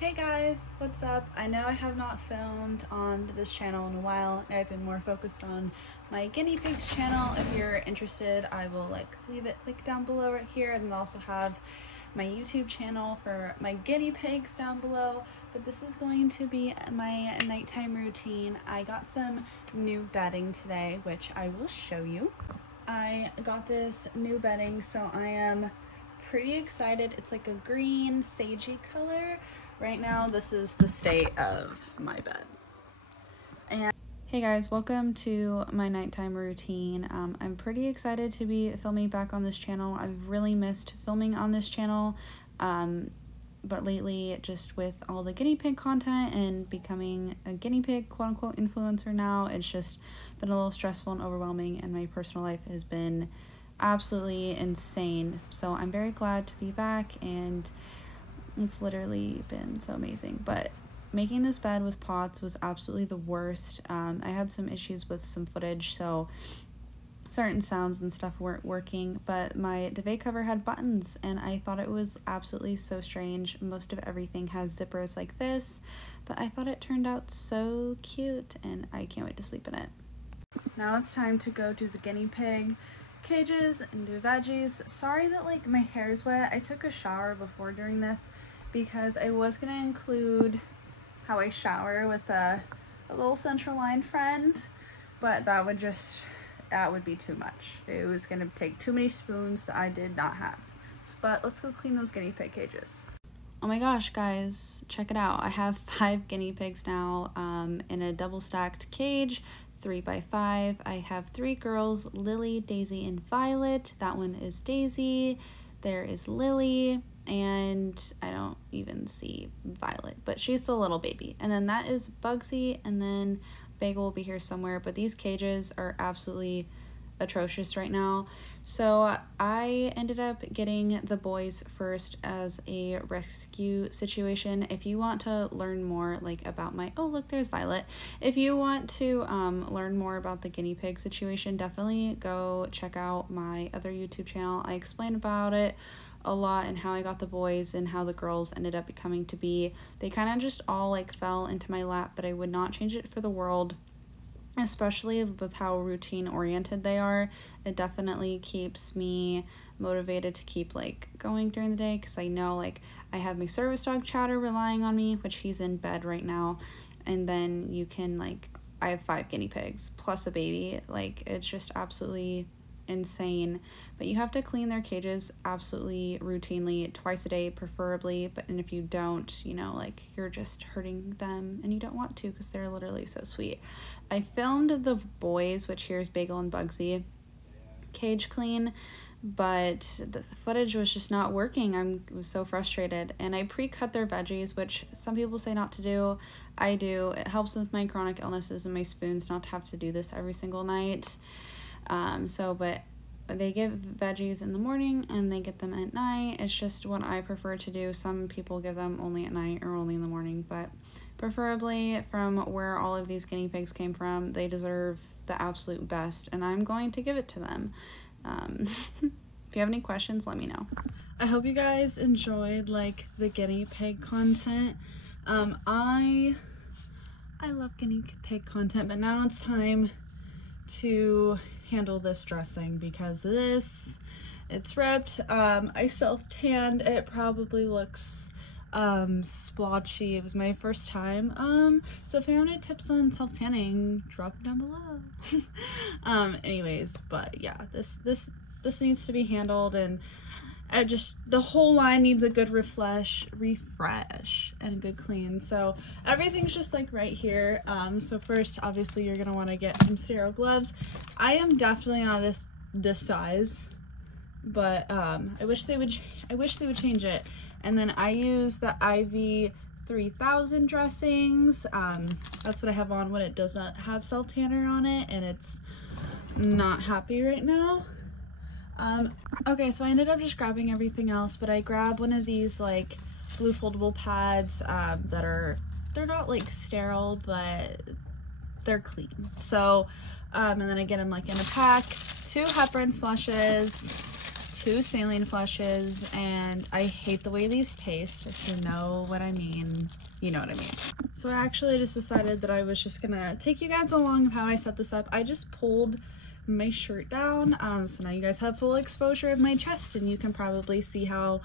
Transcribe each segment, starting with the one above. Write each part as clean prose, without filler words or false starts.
Hey guys, what's up? I know I have not filmed on this channel in a while, and I've been more focused on my guinea pigs channel. If you're interested, I will leave it link down below right here, and then also have my YouTube channel for my guinea pigs down below. But this is going to be my nighttime routine. I got some new bedding today, which I will show you. I got this new bedding, so I am pretty excited. It's like a green sagey color. Right now, this is the state of my bed. And hey guys, welcome to my nighttime routine. I'm pretty excited to be filming back on this channel. I've really missed filming on this channel, but lately, just with all the guinea pig content and becoming a guinea pig quote-unquote influencer now, it's just been a little stressful and overwhelming, and my personal life has been absolutely insane. So I'm very glad to be back, and it's literally been so amazing. But making this bed with pots was absolutely the worst. I had some issues with some footage, so certain sounds and stuff weren't working, but my duvet cover had buttons, and I thought it was absolutely so strange. Most of everything has zippers like this, but I thought it turned out so cute, and I can't wait to sleep in it. Now it's time to go to the guinea pig cages and do veggies. Sorry that my hair is wet. I took a shower before doing this because I was gonna include how I shower with a little central line friend, but that would be too much. It was gonna take too many spoons that I did not have. But let's go clean those guinea pig cages. Oh my gosh, guys, check it out. I have 5 guinea pigs now in a double stacked cage, 3x5. I have 3 girls, Lily, Daisy, and Violet. That one is Daisy. There is Lily, and I don't even see Violet, but she's the little baby. And then that is Bugsy, and then Bagel will be here somewhere. But these cages are absolutely atrocious right now. So I ended up getting the boys first as a rescue situation. If you want to learn more about my, oh look, there's Violet. If you want to learn more about the guinea pig situation, definitely go check out my other YouTube channel. I explain about it a lot and how I got the boys and how the girls ended up becoming to be. They kind of just all fell into my lap, but I would not change it for the world, especially with how routine oriented they are. It definitely keeps me motivated to keep going during the day, because I know I have my service dog Chatter relying on me, which he's in bed right now, and then you can I have 5 guinea pigs plus a baby. It's just absolutely insane. But you have to clean their cages absolutely routinely, twice a day preferably. And if you don't, you're just hurting them, and you don't want to, because they're literally so sweet. I filmed the boys, which here's Bagel and Bugsy, cage clean, but the footage was just not working. I was so frustrated, and I pre-cut their veggies, which some people say not to do. I do. It helps with my chronic illnesses and my spoons not to have to do this every single night. But they give veggies in the morning and they get them at night. It's just what I prefer to do. Some people give them only at night or only in the morning, but preferably from where all of these guinea pigs came from, they deserve the absolute best, and I'm going to give it to them. If you have any questions, let me know. I hope you guys enjoyed the guinea pig content. I love guinea pig content, but now it's time to handle this dressing, because it's ripped. I self-tanned. It probably looks splotchy. It was my first time. So if you have any tips on self-tanning, drop it down below. Anyways, but yeah, this needs to be handled, and the whole line needs a good refresh and a good clean. So everything's just right here. So first, obviously, you're gonna want to get some sterile gloves. I am definitely not this size, but I wish they would change it. And then I use the IV 3000 dressings. That's what I have on when it does not have self tanner on it, and it's not happy right now. Okay, so I ended up just grabbing everything else, but I grabbed one of these blue foldable pads they're not sterile, but they're clean. So and then I get them in a pack, 2 heparin flushes, 2 saline flushes, and I hate the way these taste. If you know what I mean, you know what I mean. So I actually just decided that I was just gonna take you guys along of how I set this up. I just pulled my shirt down, so now you guys have full exposure of my chest, and you can probably see how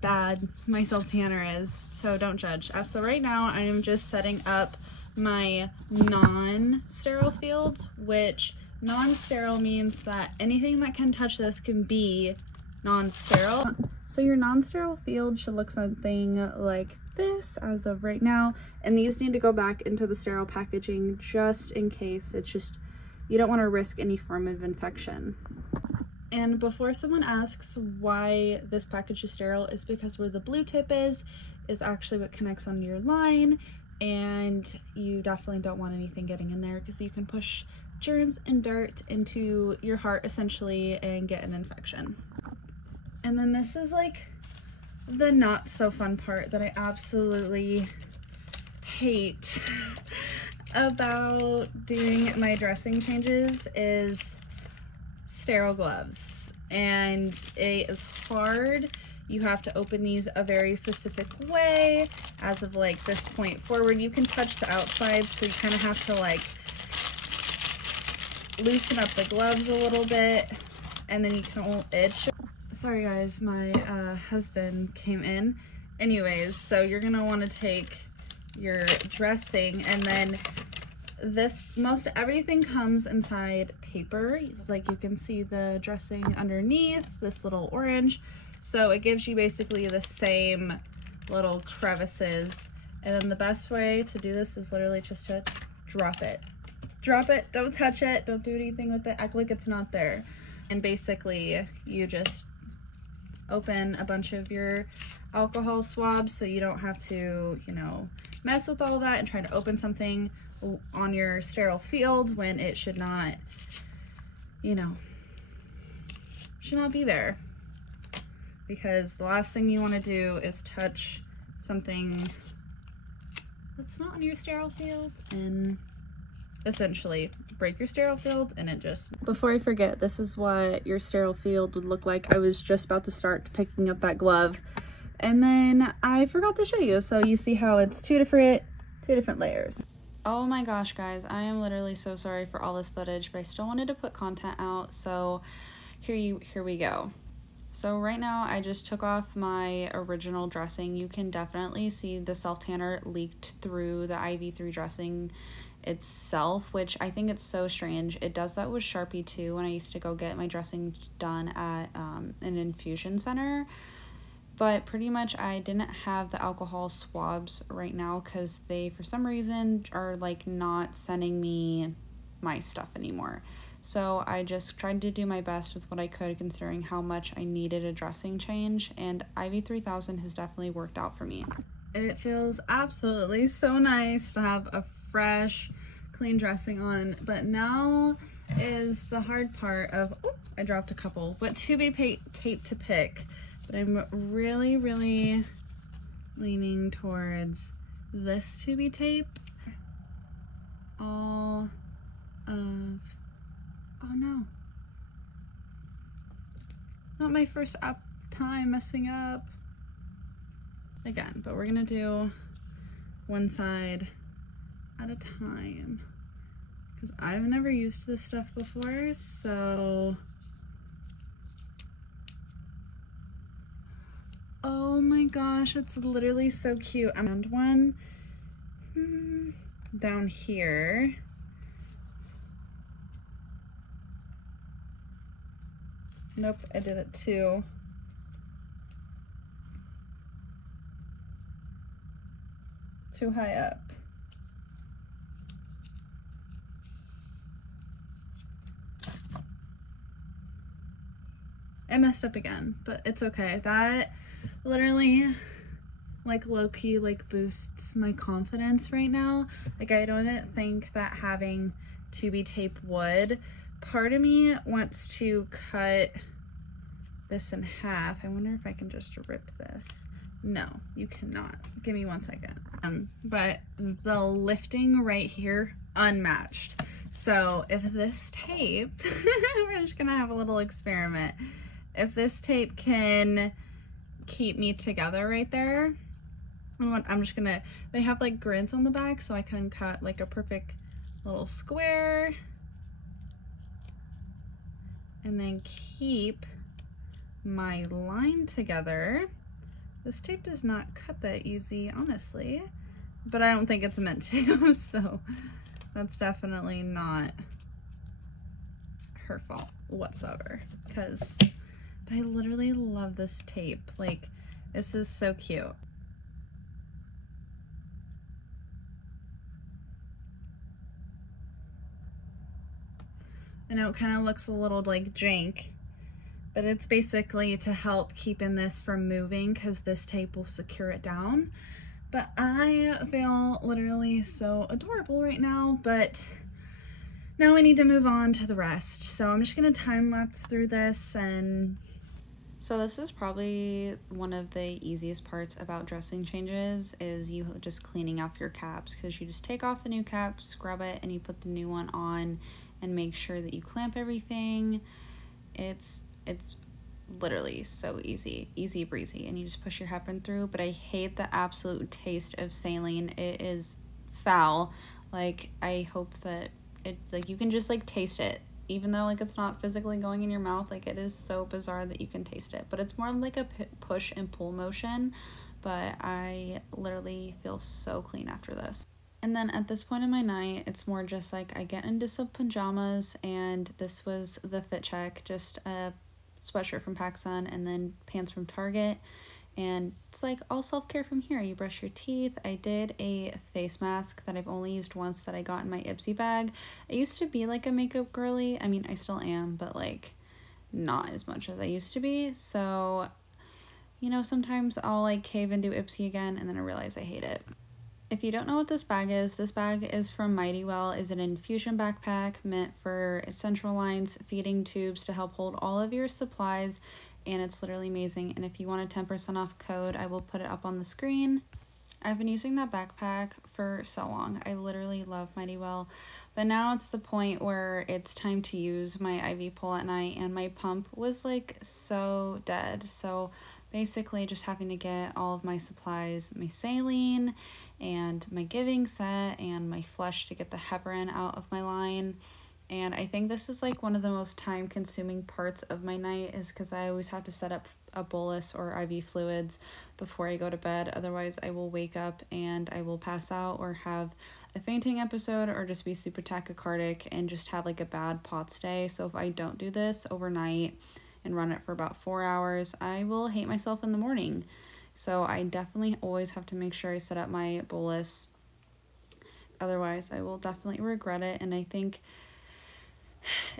bad my self tanner is, so don't judge. So right now I am just setting up my non-sterile fields, which non-sterile means that anything that can touch this can be non-sterile. So your non-sterile field should look something like this as of right now, and these need to go back into the sterile packaging just in case. It's just, you don't want to risk any form of infection. And before someone asks why this package is sterile, is because where the blue tip is actually what connects onto your line, and you definitely don't want anything getting in there because you can push germs and dirt into your heart essentially and get an infection. And then this is like the not so fun part that I absolutely hate about doing my dressing changes is sterile gloves, and it is hard. You have to open these a very specific way. As of like this point forward, you can touch the outside, so you kind of have to like loosen up the gloves a little bit, and then you can itch. Sorry guys, my husband came in. Anyways, so you're gonna want to take your dressing, and then most everything comes inside paper. It's like you can see the dressing underneath this little orange, so it gives you basically the same little crevices. And then the best way to do this is literally just to drop it, don't touch it, don't do anything with it, act like it's not there. And basically you just open a bunch of your alcohol swabs, so you don't have to, you know, mess with all that and try to open something on your sterile field when it should not, you know, should not be there. Because the last thing you want to do is touch something that's not on your sterile field and essentially break your sterile field. And it just, before I forget, this is what your sterile field would look like. I was just about to start picking up that glove and then I forgot to show you, so you see how it's two different layers. Oh my gosh guys, I am literally so sorry for all this footage, but I still wanted to put content out, so here we go. So right now I just took off my original dressing. You can definitely see the self tanner leaked through the IV3 dressing itself, which I think it's so strange. It does that with Sharpie too when I used to go get my dressing done at an infusion center. But pretty much I didn't have the alcohol swabs right now because they, for some reason, are like not sending me my stuff anymore. So I just tried to do my best with what I could, considering how much I needed a dressing change, and IV3000 has definitely worked out for me. It feels absolutely so nice to have a fresh, clean dressing on, but now is the hard part of, oh, I dropped a couple, what to-be tape to pick. But I'm really leaning towards this to-be tape. All of, oh no. Not my first time messing up. Again, but we're gonna do one side at a time. Because I've never used this stuff before, so. Oh my gosh, it's literally so cute. I found one down here. Nope, I did it too high up. I messed up again, but it's okay. That literally like low-key like boosts my confidence right now. Like I don't think that having to-be tape would. Part of me wants to cut this in half. I wonder if I can just rip this. No, you cannot. Give me 1 second. But the lifting right here, unmatched. So if this tape, we're just gonna have a little experiment. if this tape can keep me together right there, I'm just gonna, they have like grids on the back, so I can cut like a perfect little square and then keep my line together. This tape does not cut that easy, honestly, but I don't think it's meant to, so that's definitely not her fault whatsoever, because I literally love this tape. Like, this is so cute. I know it kind of looks a little like jank, but it's basically to help keeping this from moving, because this tape will secure it down. But I feel literally so adorable right now, but now I need to move on to the rest. So I'm just gonna time lapse through this. And so this is probably one of the easiest parts about dressing changes, is you just cleaning off your caps, because you just take off the new cap, scrub it, and you put the new one on and make sure that you clamp everything. It's literally so easy breezy, and you just push your heparin through. But I hate the absolute taste of saline. It is foul. Like, I hope that it, like, you can just like taste it, even though like it's not physically going in your mouth. Like, it is so bizarre that you can taste it, but it's more like a push and pull motion. But I literally feel so clean after this. And then at this point in my night, it's more just like I get into some pajamas, and this was the fit check, just a sweatshirt from PacSun and then pants from Target. And it's like all self-care from here. You brush your teeth. I did a face mask that I've only used once, that I got in my Ipsy bag. I used to be like a makeup girly. I mean, I still am, but like not as much as I used to be. So, you know, sometimes I'll like cave and do Ipsy again, and then I realize I hate it. If you don't know what this bag is from Mighty Well. Is an infusion backpack meant for central lines, feeding tubes to help hold all of your supplies, and it's literally amazing. And if you want a 10% off code, I will put it up on the screen. I've been using that backpack for so long. I literally love Mighty Well, but now it's the point where it's time to use my IV pole at night, and my pump was like so dead. So basically just having to get all of my supplies, my saline and my giving set and my flush to get the heparin out of my line. And I think this is like one of the most time consuming parts of my night, is because I always have to set up a bolus or IV fluids before I go to bed. Otherwise I will wake up and I will pass out or have a fainting episode, or just be super tachycardic and just have like a bad POTS day. So if I don't do this overnight and run it for about 4 hours, I will hate myself in the morning. So I definitely always have to make sure I set up my bolus. Otherwise I will definitely regret it. And I think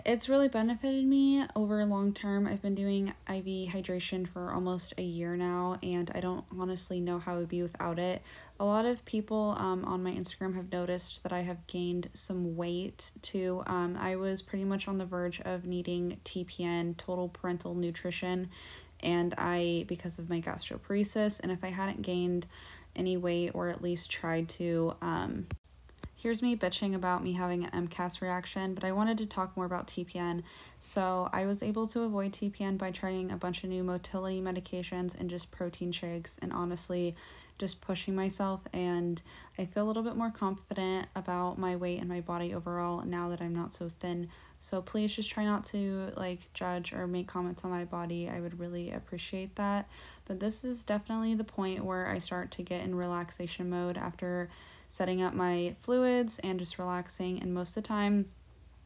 it's really benefited me over long term. I've been doing IV hydration for almost a year now, and I don't honestly know how I would be without it. A lot of people on my Instagram have noticed that I have gained some weight too. I was pretty much on the verge of needing TPN, total parental nutrition, and because of my gastroparesis, and if I hadn't gained any weight, or at least tried to, here's me bitching about me having an MCAS reaction, but I wanted to talk more about TPN. So I was able to avoid TPN by trying a bunch of new motility medications and just protein shakes, and honestly just pushing myself, and I feel a little bit more confident about my weight and my body overall now that I'm not so thin. So please just try not to like judge or make comments on my body. I would really appreciate that. But this is definitely the point where I start to get in relaxation mode after setting up my fluids and just relaxing. And most of the time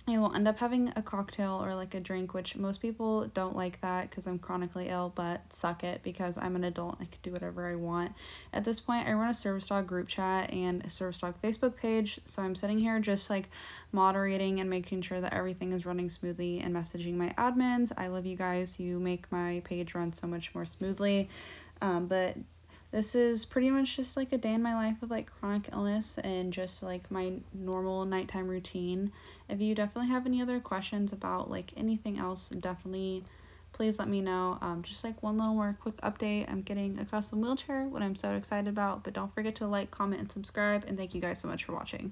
I will end up having a cocktail or like a drink, which most people don't like that because I'm chronically ill, but suck it, because I'm an adult and I can do whatever I want. At this point, I run a service dog group chat and a service dog Facebook page, so I'm sitting here just like moderating and making sure that everything is running smoothly and messaging my admins. I love you guys. You make my page run so much more smoothly. But this is pretty much just like a day in my life of like chronic illness and just like my normal nighttime routine. If you definitely have any other questions about like anything else, definitely please let me know. Just like one little more quick update, I'm getting a custom wheelchair, what I'm so excited about. But don't forget to like, comment, and subscribe, and thank you guys so much for watching.